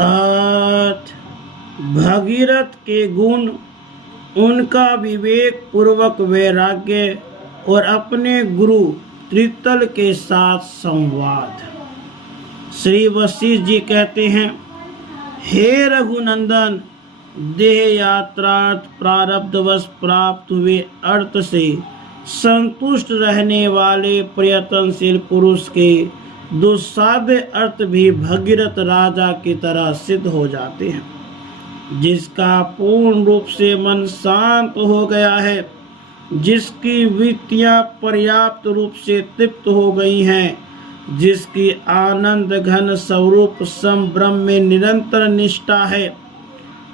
अर्थ भगीरथ के गुण, उनका विवेक पूर्वक वैराग्य और अपने गुरु त्रितल के साथ संवाद। श्री वशिष्ठ जी कहते हैं, हे रघुनंदन, देह यात्रार्थ प्रारब्धवश प्राप्त हुए अर्थ से संतुष्ट रहने वाले प्रयत्नशील पुरुष के दुस्साध्य अर्थ भी भगीरथ राजा की तरह सिद्ध हो जाते हैं। जिसका पूर्ण रूप से मन शांत हो गया है, जिसकी वृत्तियां पर्याप्त रूप से तृप्त हो गई हैं, जिसकी आनंद घन स्वरूप संभ्रम में निरंतर निष्ठा है,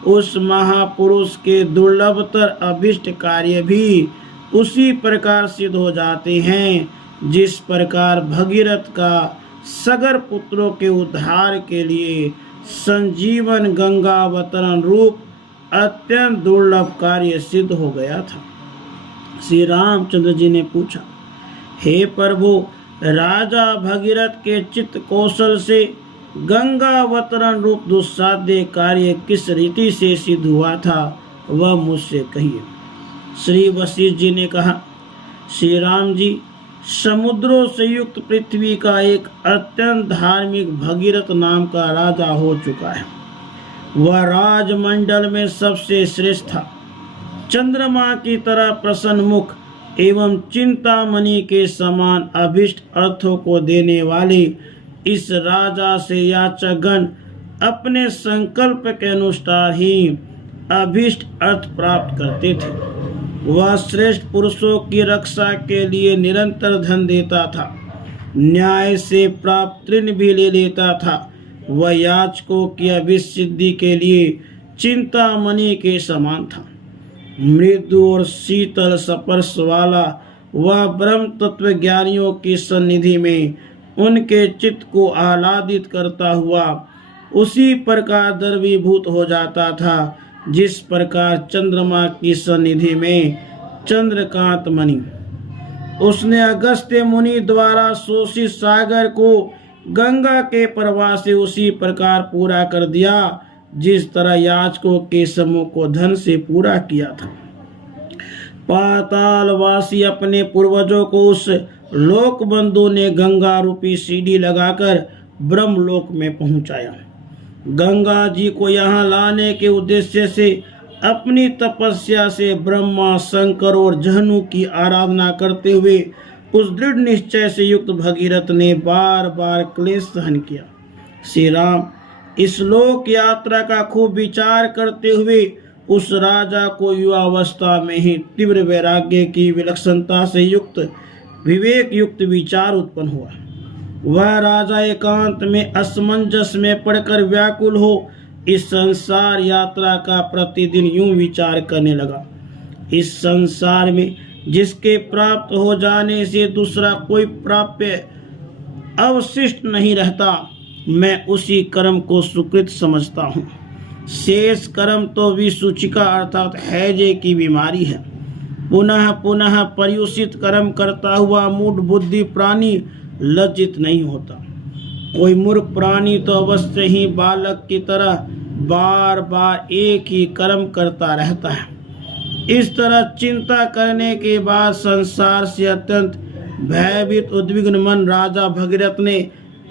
उस महापुरुष के दुर्लभतर अभिष्ट कार्य भी उसी प्रकार सिद्ध हो जाते हैं जिस प्रकार भगीरथ का सगर पुत्रों के उद्धार के लिए संजीवन गंगावतरण रूप अत्यंत दुर्लभ कार्य सिद्ध हो गया था। श्री रामचंद्र जी ने पूछा, हे प्रभु, राजा भगीरथ के चित्त कौशल से गंगावतरण रूप दुस्साध्य कार्य किस रीति से सिद्ध हुआ था, वह मुझसे कहिए। श्री वशिष्ठ जी ने कहा, श्री राम जी, समुद्रों से युक्त पृथ्वी का एक अत्यंत धार्मिक भगीरथ नाम का राजा हो चुका है। वह राजमंडल में सबसे श्रेष्ठ था। चंद्रमा की तरह प्रसन्न मुख एवं चिंतामणि के समान अभिष्ट अर्थों को देने वाले इस राजा से याचकगण अपने संकल्प के अनुसार ही अभिष्ट अर्थ प्राप्त करते थे। वह श्रेष्ठ पुरुषों की रक्षा के लिए निरंतर धन देता था, न्याय से प्राप्त ऋण भी ले लेता था। वह याचकों की अभिष्ट सिद्धि के लिए चिंतामणि के समान था। मृदु और शीतल स्पर्श वाला वह ब्रह्म तत्व ज्ञानियों की सन्निधि में उनके चित्त को आह्लादित करता हुआ उसी प्रकार द्रवीभूत हो जाता था जिस प्रकार चंद्रमा की सन्निधि में चंद्रकांत मणि। उसने अगस्त्य मुनि द्वारा शोषित सागर को गंगा के प्रवाह से उसी प्रकार पूरा कर दिया जिस तरह याचकों के समूह को धन से पूरा किया था। पातालवासी अपने पूर्वजों को उस लोक बंधु ने गंगा रूपी सीढ़ी लगाकर ब्रह्मलोक में पहुंचाया। गंगा जी को यहाँ लाने के उद्देश्य से अपनी तपस्या से ब्रह्मा, शंकर और जहनु की आराधना करते हुए उस दृढ़ निश्चय से युक्त भगीरथ ने बार बार क्लेश सहन किया। श्री राम, इस लोक यात्रा का खूब विचार करते हुए उस राजा को युवावस्था में ही तीव्र वैराग्य की विलक्षणता से युक्त विवेक युक्त विचार उत्पन्न हुआ। वह राजा एकांत में असमंजस में पड़कर व्याकुल हो इस संसार यात्रा का प्रतिदिन यूं विचार करने लगा। इस संसार में जिसके प्राप्त हो जाने से दूसरा कोई प्राप्य अवशिष्ट नहीं रहता, मैं उसी कर्म को सुकृत समझता हूँ। शेष कर्म तो विसूचिका अर्थात हैजे की बीमारी है। पुनः पुनः पर्युषित कर्म करता हुआ मूढ़ बुद्धि प्राणी लज्जित नहीं होता। कोई मूर्ख प्राणी तो अवश्य ही बालक की तरह बार बार एक ही कर्म करता रहता है। इस तरह चिंता करने के बाद संसार से अत्यंत भयभीत उद्विग्न मन राजा भगीरथ ने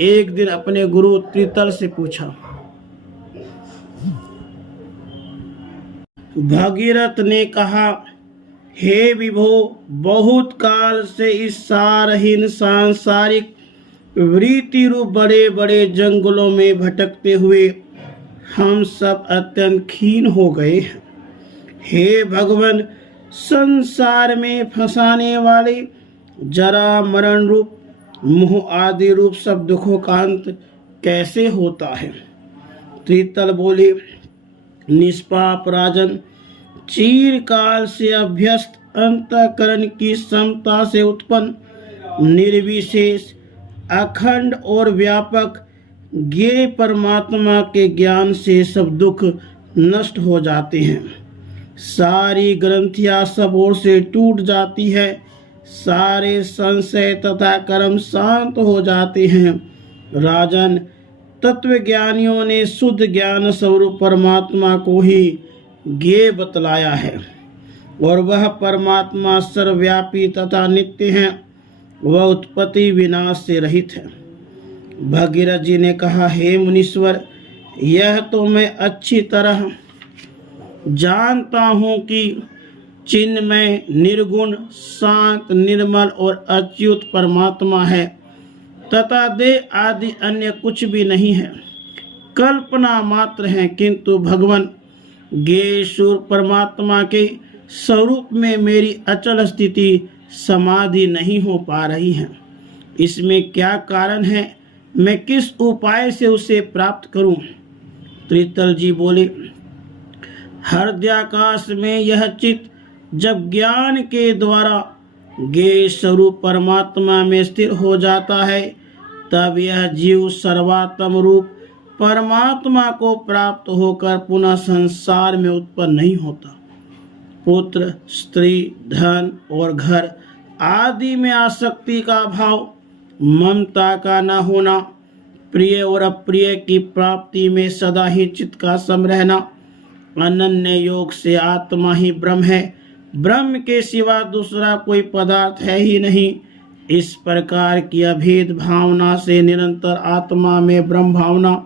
एक दिन अपने गुरु त्रितल से पूछा। भगीरथ ने कहा, हे विभो, बहुत काल से इस सारहीन सांसारिक वृत्ति रूप बड़े बड़े जंगलों में भटकते हुए हम सब अत्यंत क्षीण हो गए हैं। हे भगवान, संसार में फंसाने वाले जरा मरण रूप मोह आदि रूप सब दुखों का अंत कैसे होता है? त्रितल बोले, निष्पाप राजन, चिरकाल से अभ्यस्त अंतःकरण की समता से उत्पन्न निर्विशेष अखंड और व्यापक ज्ञेय परमात्मा के ज्ञान से सब दुख नष्ट हो जाते हैं। सारी ग्रंथियां सब ओर से टूट जाती है, सारे संशय तथा कर्म शांत हो जाते हैं। राजन, तत्वज्ञानियों ने शुद्ध ज्ञान स्वरूप परमात्मा को ही ज्ञेय बतलाया है और वह परमात्मा सर्वव्यापी तथा नित्य है, वह उत्पत्ति विनाश से रहित है। भगीरथ जी ने कहा, हे मुनीश्वर, यह तो मैं अच्छी तरह जानता हूँ कि चिन्मय, निर्गुण, शांत, निर्मल और अच्युत परमात्मा है तथा देह आदि अन्य कुछ भी नहीं है, कल्पना मात्र है। किंतु भगवान ज्ञेय परमात्मा के स्वरूप में मेरी अचल स्थिति समाधि नहीं हो पा रही है। इसमें क्या कारण है? मैं किस उपाय से उसे प्राप्त करूं? त्रितल जी बोले, हृदयाकाश में यह चित्त जब ज्ञान के द्वारा ज्ञेय स्वरूप परमात्मा में स्थिर हो जाता है, तब यह जीव सर्वात्म रूप परमात्मा को प्राप्त होकर पुनः संसार में उत्पन्न नहीं होता। पुत्र, स्त्री, धन और घर आदि में आसक्ति का भाव, ममता का न होना, प्रिय और अप्रिय की प्राप्ति में सदा ही चित्त का सम रहना, अनन्य योग से आत्मा ही ब्रह्म है, ब्रह्म के सिवा दूसरा कोई पदार्थ है ही नहीं, इस प्रकार की अभेद भावना से निरंतर आत्मा में ब्रह्म भावना,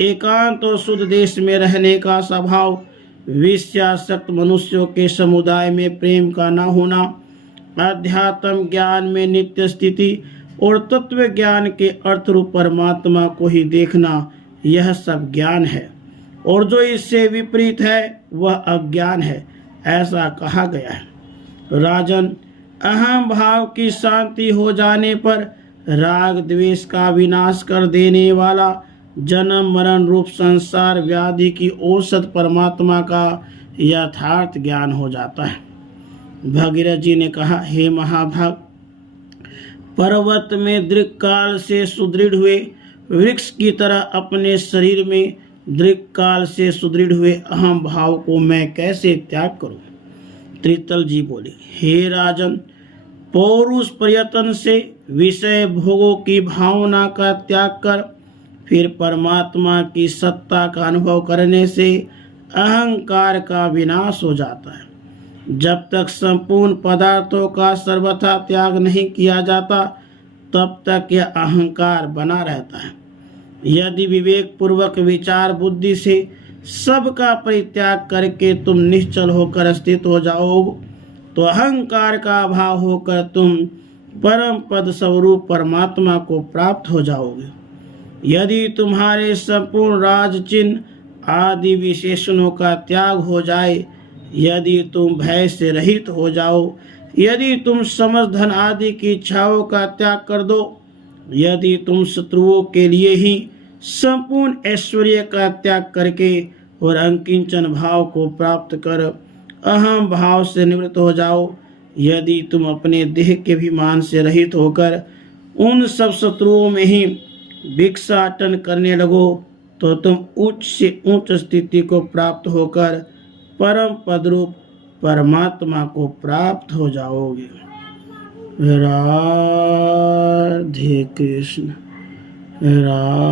एकांत और शुद्ध देश में रहने का स्वभाव, विषयासक्त मनुष्यों के समुदाय में प्रेम का न होना, अध्यात्म ज्ञान में नित्य स्थिति और तत्व ज्ञान के अर्थ रूप परमात्मा को ही देखना, यह सब ज्ञान है और जो इससे विपरीत है वह अज्ञान है, ऐसा कहा गया है। राजन, अहम भाव की शांति हो जाने पर राग द्वेष का विनाश कर देने वाला जन्म मरण रूप संसार व्याधि की औषध परमात्मा का यथार्थ ज्ञान हो जाता है। भगीरथ जी ने कहा, हे महाभाग, पर्वत में दीर्घ काल से सुदृढ़ हुए वृक्ष की तरह अपने शरीर में दीर्घ काल से सुदृढ़ हुए अहम भाव को मैं कैसे त्याग करूं? त्रितल जी बोले, हे राजन, पौरुष प्रयत्न से विषय भोगों की भावना का त्याग कर फिर परमात्मा की सत्ता का अनुभव करने से अहंकार का विनाश हो जाता है। जब तक संपूर्ण पदार्थों का सर्वथा त्याग नहीं किया जाता, तब तक यह अहंकार बना रहता है। यदि विवेक पूर्वक विचार बुद्धि से सबका परित्याग करके तुम निश्चल होकर स्थित हो जाओगे, तो अहंकार का अभाव होकर तुम परम पद स्वरूप परमात्मा को प्राप्त हो जाओगे। यदि तुम्हारे संपूर्ण राज चिन्ह आदि विशेषणों का त्याग हो जाए, यदि तुम भय से रहित हो जाओ, यदि तुम समस्त धन आदि की इच्छाओं का त्याग कर दो, यदि तुम शत्रुओं के लिए ही संपूर्ण ऐश्वर्य का त्याग करके और अंकिंचन भाव को प्राप्त कर अहम भाव से निवृत्त हो जाओ, यदि तुम अपने देह के अभिमान से रहित होकर उन सब शत्रुओं में ही भिक्षाटन करने लगो, तो तुम उच्च से उच्च स्थिति को प्राप्त होकर परम पदरूप परमात्मा को प्राप्त हो जाओगे। राधे कृष्ण, राधे।